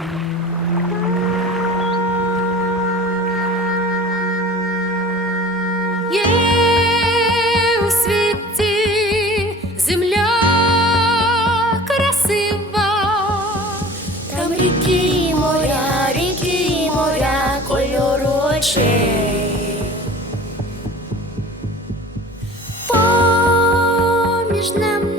Є, земля красива. Там ріки, моря, ріки, моря Поміж нам